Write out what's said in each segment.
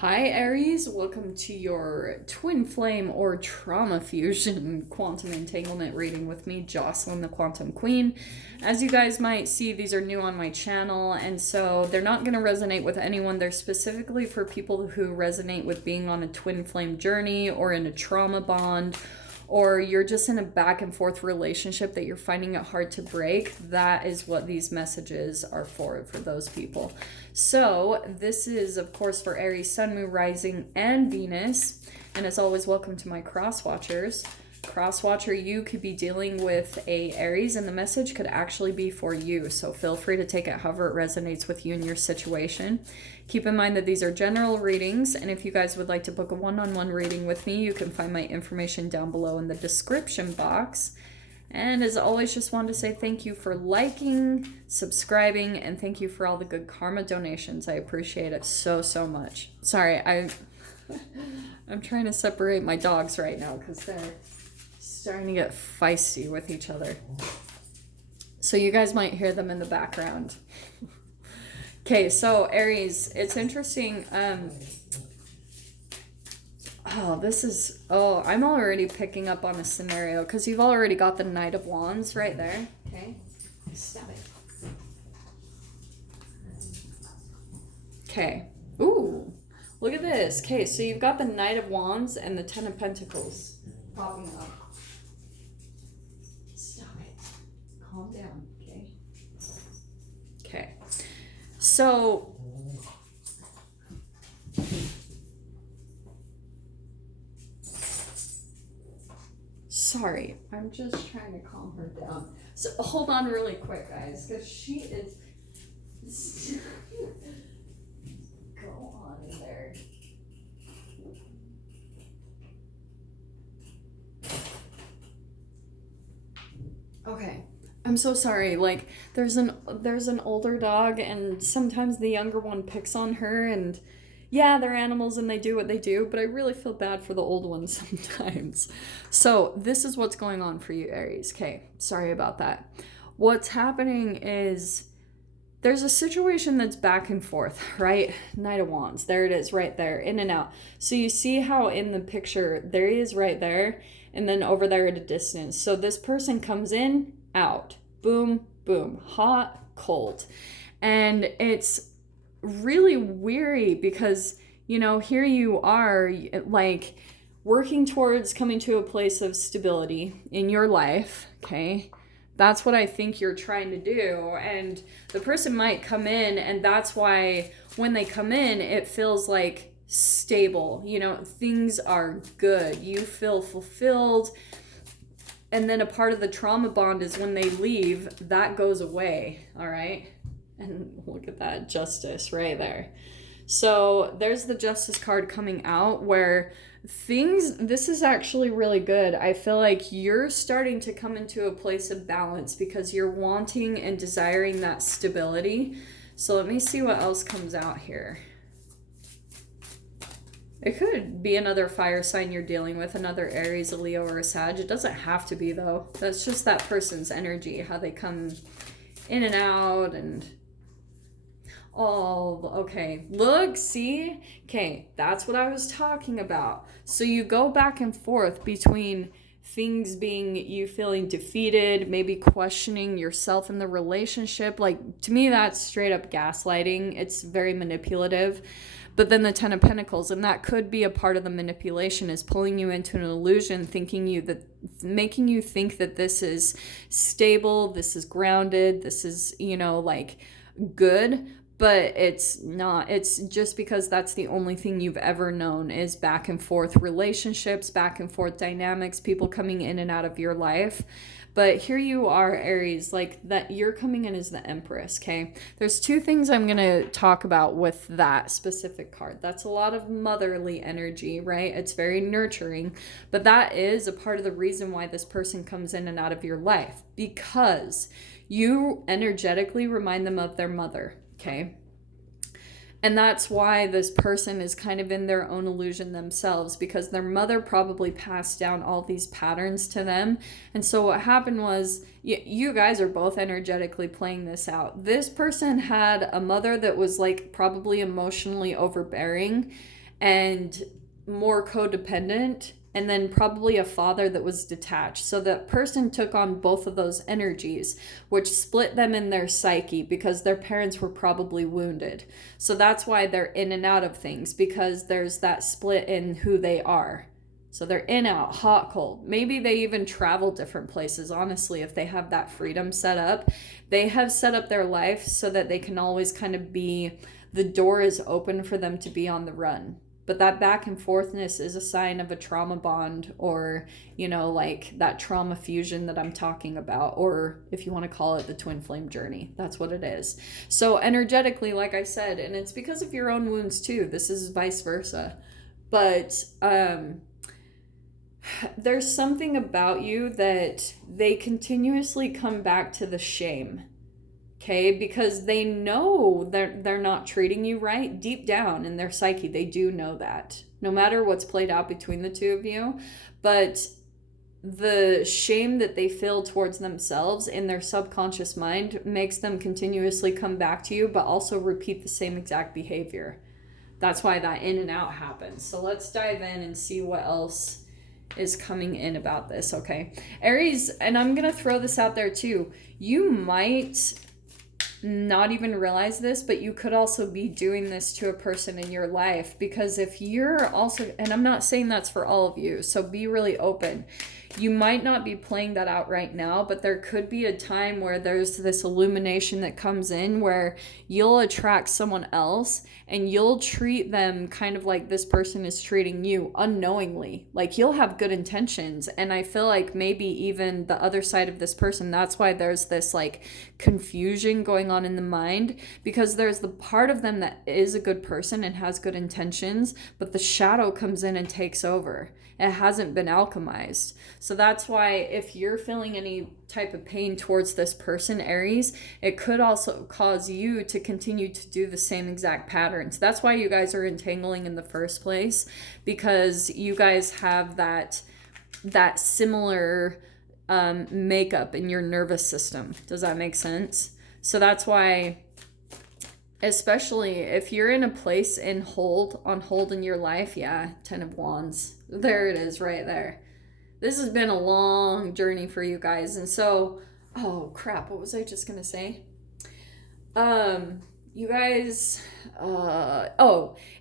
Hi Aries, welcome to your twin flame or trauma fusion quantum entanglement reading with me, Jocelyn the Quantum Queen. As you guys might see, these are new on my channel, and so they're not going to resonate with anyone. They're specifically for people who resonate with being on a twin flame journey or in a trauma bond, or you're just in a back and forth relationship that you're finding it hard to break. That is what these messages are for those people. So this is, of course, for Aries, Sun, Moon, Rising, and Venus. And as always, welcome to my cross watchers. Cross watcher, you could be dealing with a Aries, and the message could actually be for you. So feel free to take it however it resonates with you and your situation. Keep in mind that these are general readings, and if you guys would like to book a one-on-one reading with me, you can find my information down below in the description box. And as always, just wanted to say thank you for liking, subscribing, and thank you for all the good karma donations. I appreciate it so, so much. Sorry, I'm trying to separate my dogs right now because they're starting to get feisty with each other. So you guys might hear them in the background. Okay, so Aries, it's interesting. I'm already picking up on a scenario because you've already got the Knight of Wands right there. Okay, stop it. Okay, ooh, look at this. Okay, so you've got the Knight of Wands and the Ten of Pentacles popping up. Stop it. Calm down, okay? Okay, so sorry, I'm just trying to calm her down. So hold on really quick, guys, because she is... Go on in there. Okay, I'm so sorry. Like, there's an older dog, and sometimes the younger one picks on her, and yeah, they're animals and they do what they do, but I really feel bad for the old ones sometimes. So this is what's going on for you, Aries. Okay, sorry about that. What's happening is there's a situation that's back and forth, right? Knight of Wands, there it is right there, in and out. So you see how in the picture, there he is right there, and then over there at a distance. So this person comes in, out, boom, boom, hot, cold. And it's really weary because, you know, here you are, like, working towards coming to a place of stability in your life, okay? That's what I think you're trying to do. And the person might come in, and that's why when they come in, it feels like stable. You know, things are good. You feel fulfilled. And then a part of the trauma bond is when they leave, that goes away, all right? And look at that, justice right there. So there's the justice card coming out where this is actually really good. I feel like you're starting to come into a place of balance because you're wanting and desiring that stability. So let me see what else comes out here. It could be another fire sign you're dealing with, another Aries, a Leo, or a Sag. It doesn't have to be, though. That's just that person's energy, how they come in and out. And oh, okay. Look, see? Okay, that's what I was talking about. So you go back and forth between things being you feeling defeated, maybe questioning yourself in the relationship. Like, to me, that's straight up gaslighting. It's very manipulative. But then the Ten of Pentacles, and that could be a part of the manipulation, is pulling you into an illusion, making you think that this is stable, this is grounded, this is, you know, like, good. But it's not. It's just because that's the only thing you've ever known is back and forth relationships, back and forth dynamics, people coming in and out of your life. But here you are, Aries, like that you're coming in as the Empress, okay? There's two things I'm going to talk about with that specific card. That's a lot of motherly energy, right? It's very nurturing, but that is a part of the reason why this person comes in and out of your life, because you energetically remind them of their mother, okay? And that's why this person is kind of in their own illusion themselves, because their mother probably passed down all these patterns to them. And so what happened was, you guys are both energetically playing this out. This person had a mother that was like probably emotionally overbearing. and more codependent, and then probably a father that was detached. So that person took on both of those energies, which split them in their psyche because their parents were probably wounded. So that's why they're in and out of things, because there's that split in who they are. So they're in, out, hot, cold. Maybe they even travel different places, honestly, if they have that freedom set up. They have set up their life so that they can always kind of be, the door is open for them to be on the run. But that back and forthness is a sign of a trauma bond, or, you know, like that trauma fusion that I'm talking about, or if you want to call it the twin flame journey, that's what it is. So energetically, like I said, and it's because of your own wounds too. This is vice versa. But there's something about you that they continuously come back to the shame. Okay, because they know they're not treating you right. Deep down in their psyche, they do know that, no matter what's played out between the two of you. But the shame that they feel towards themselves in their subconscious mind makes them continuously come back to you, but also repeat the same exact behavior. That's why that in and out happens. So let's dive in and see what else is coming in about this, okay? Aries, and I'm going to throw this out there too. You might not even realize this, but you could also be doing this to a person in your life, because if you're also, and I'm not saying that's for all of you, so be really open. You might not be playing that out right now, but there could be a time where there's this illumination that comes in where you'll attract someone else and you'll treat them kind of like this person is treating you unknowingly. Like you'll have good intentions. And I feel like maybe even the other side of this person, that's why there's this like confusion going on in the mind, because there's the part of them that is a good person and has good intentions, but the shadow comes in and takes over. It hasn't been alchemized. So that's why if you're feeling any type of pain towards this person, Aries, it could also cause you to continue to do the same exact patterns. That's why you guys are entangling in the first place, because you guys have that similar makeup in your nervous system. Does that make sense? So that's why, especially if you're in a place on hold in your life, yeah, 10 of Wands. There it is right there. This has been a long journey for you guys. And so, oh crap, what was I just going to say? You guys,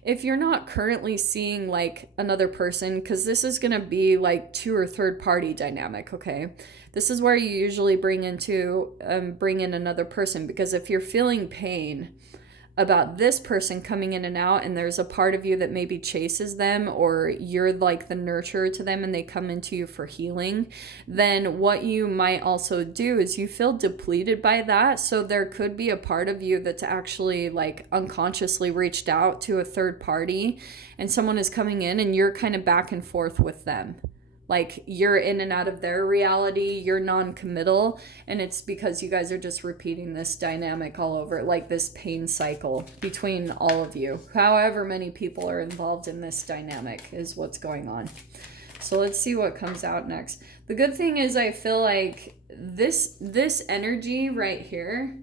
if you're not currently seeing like another person, because this is going to be like 2 or third party dynamic, okay? This is where you usually bring in another person, because if you're feeling pain about this person coming in and out, and there's a part of you that maybe chases them, or you're like the nurturer to them and they come into you for healing, then what you might also do is you feel depleted by that. So there could be a part of you that's actually like unconsciously reached out to a third party, and someone is coming in and you're kind of back and forth with them. Like you're in and out of their reality, you're non-committal, and it's because you guys are just repeating this dynamic all over, like this pain cycle between all of you. However many people are involved in this dynamic is what's going on. So let's see what comes out next. The good thing is I feel like this energy right here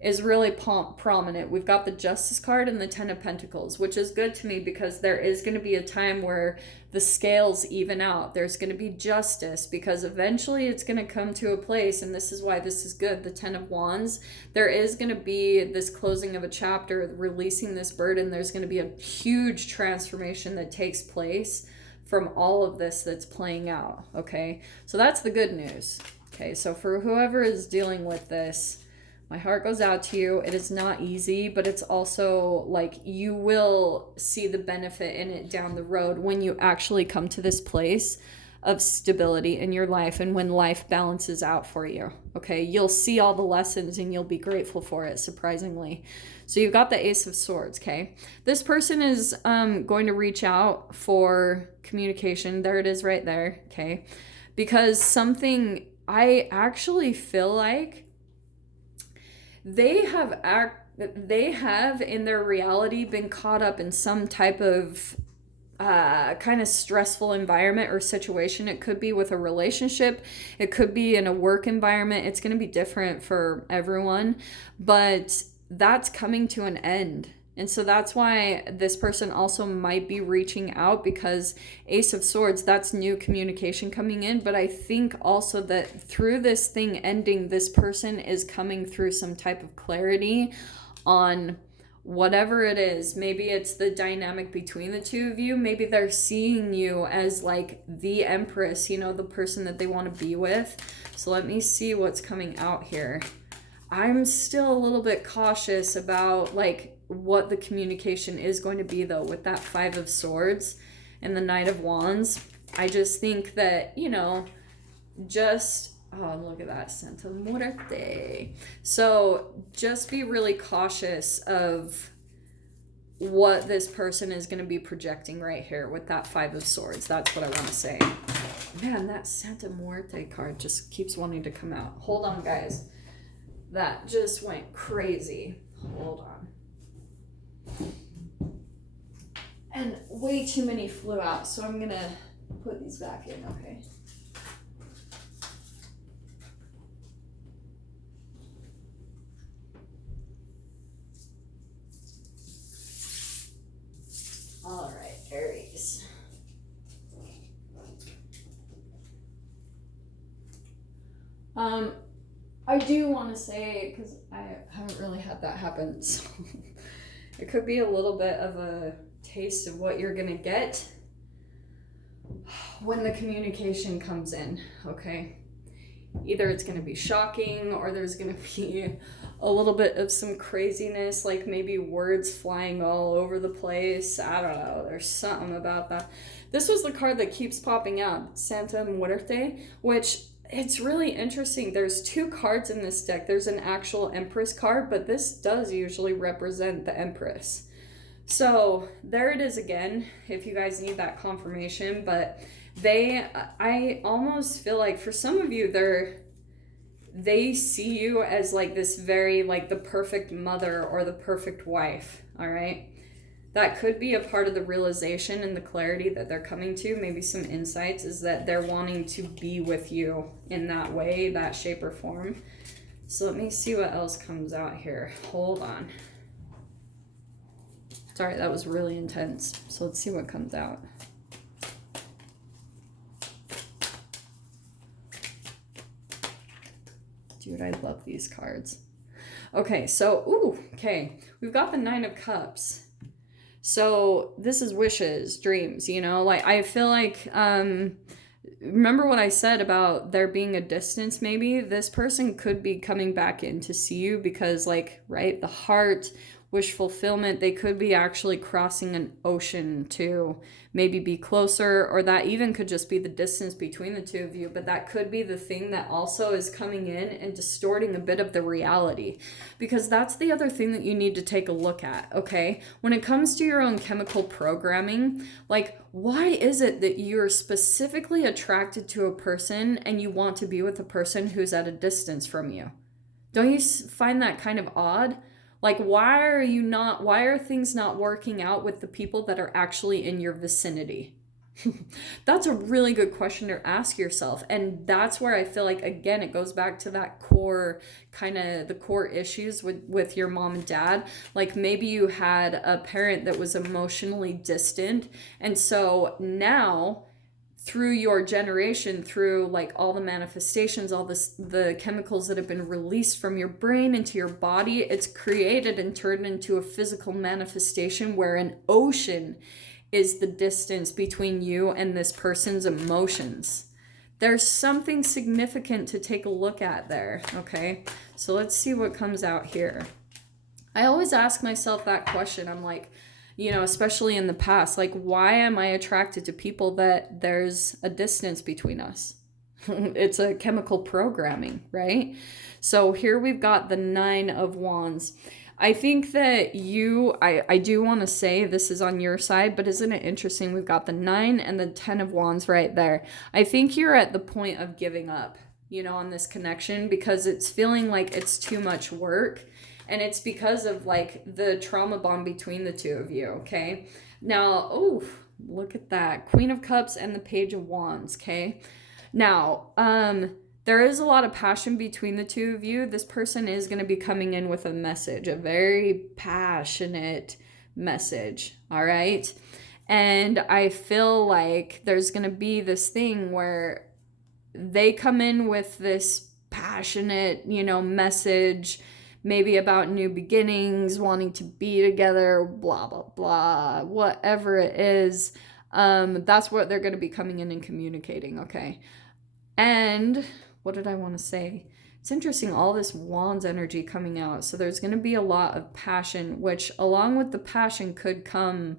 is really prominent. We've got the Justice card and the 10 of Pentacles, which is good to me because there is going to be a time where the scales even out. There's going to be justice, because eventually it's going to come to a place, and this is why this is good, the 10 of Wands. There is going to be this closing of a chapter, releasing this burden. There's going to be a huge transformation that takes place from all of this that's playing out, okay? So that's the good news, okay? So for whoever is dealing with this, my heart goes out to you. It is not easy, but it's also like you will see the benefit in it down the road when you actually come to this place of stability in your life and when life balances out for you. Okay, you'll see all the lessons and you'll be grateful for it, surprisingly. So you've got the Ace of Swords, okay? This person is going to reach out for communication. There it is right there, okay? Because something, I actually feel like they have in their reality been caught up in some type of kind of stressful environment or situation. It could be with a relationship, it could be in a work environment. It's going to be different for everyone, but that's coming to an end. And so that's why this person also might be reaching out, because Ace of Swords, that's new communication coming in. But I think also that through this thing ending, this person is coming through some type of clarity on whatever it is. Maybe it's the dynamic between the two of you. Maybe they're seeing you as like the Empress, you know, the person that they want to be with. So let me see what's coming out here. I'm still a little bit cautious about like what the communication is going to be, though, with that Five of Swords and the Knight of Wands. I just think that, you know, just, oh, look at that, Santa Muerte. So just be really cautious of what this person is going to be projecting right here with that Five of Swords. That's what I want to say. Man, that Santa Muerte card just keeps wanting to come out. Hold on, guys. That just went crazy. Hold on. And way too many flew out, so I'm gonna put these back in, okay? All right, Aries. I do want to say, because I haven't really had that happen, so it could be a little bit of a taste of what you're gonna get when the communication comes in, okay? Either it's gonna be shocking, or there's gonna be a little bit of some craziness, like maybe words flying all over the place. I don't know, there's something about that. This was the card that keeps popping out, Santa Muerte, which it's really interesting. There's two cards in this deck. There's an actual Empress card, but this does usually represent the Empress. So there it is again, if you guys need that confirmation. But I almost feel like for some of you, they see you as like this very, like the perfect mother or the perfect wife, all right? That could be a part of the realization and the clarity that they're coming to. Maybe some insights is that they're wanting to be with you in that way, that shape or form. So let me see what else comes out here. Hold on. Sorry, that was really intense. So let's see what comes out. Dude, I love these cards. Okay, so, okay. We've got the Nine of Cups. So this is wishes, dreams, you know, like I feel like, remember what I said about there being a distance, maybe this person could be coming back in to see you because like, right, the heart, wish fulfillment, they could be actually crossing an ocean to maybe be closer, or that even could just be the distance between the two of you, but that could be the thing that also is coming in and distorting a bit of the reality, because that's the other thing that you need to take a look at, okay? When it comes to your own chemical programming, like why is it that you're specifically attracted to a person and you want to be with a person who's at a distance from you? Don't you find that kind of odd? Like, why are things not working out with the people that are actually in your vicinity? That's a really good question to ask yourself. And that's where I feel like, again, it goes back to that core, kind of the core issues with your mom and dad. Like maybe you had a parent that was emotionally distant. And so now, through your generation, through like all the manifestations, all the chemicals that have been released from your brain into your body, it's created and turned into a physical manifestation where an ocean is the distance between you and this person's emotions. There's something significant to take a look at there, okay? So let's see what comes out here. I always ask myself that question. I'm like, you know, especially in the past, like, why am I attracted to people that there's a distance between us? It's a chemical programming, right? So here we've got the Nine of Wands. I think that I do want to say this is on your side, but isn't it interesting? We've got the 9 and the 10 of Wands right there. I think you're at the point of giving up, you know, on this connection because it's feeling like it's too much work. And it's because of like the trauma bond between the two of you, okay? Now, oh, look at that. Queen of Cups and the Page of Wands, okay? Now, there is a lot of passion between the two of you. This person is going to be coming in with a message, a very passionate message, all right? And I feel like there's going to be this thing where they come in with this passionate, message, maybe about new beginnings, wanting to be together, blah, blah, blah, whatever it is. That's what they're going to be coming in and communicating, okay? And what did I want to say? It's interesting, all this wands energy coming out. So there's going to be a lot of passion, which along with the passion could come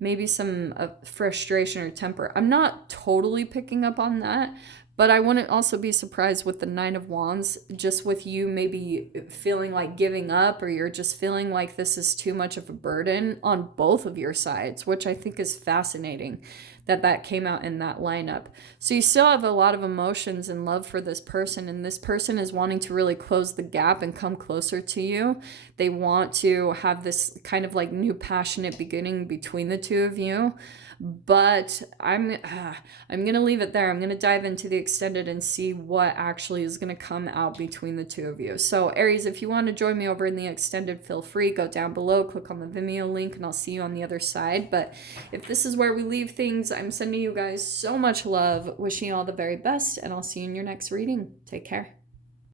maybe some frustration or temper. I'm not totally picking up on that, but I wouldn't also be surprised with the Nine of Wands, just with you maybe feeling like giving up, or you're just feeling like this is too much of a burden on both of your sides, which I think is fascinating that came out in that lineup. So you still have a lot of emotions and love for this person, and this person is wanting to really close the gap and come closer to you. They want to have this kind of like new passionate beginning between the two of you. But I'm going to leave it there. I'm going to dive into the extended and see what actually is going to come out between the two of you. So Aries, if you want to join me over in the extended, feel free. Go down below, click on the Vimeo link, and I'll see you on the other side. But if this is where we leave things, I'm sending you guys so much love, wishing you all the very best, and I'll see you in your next reading. Take care.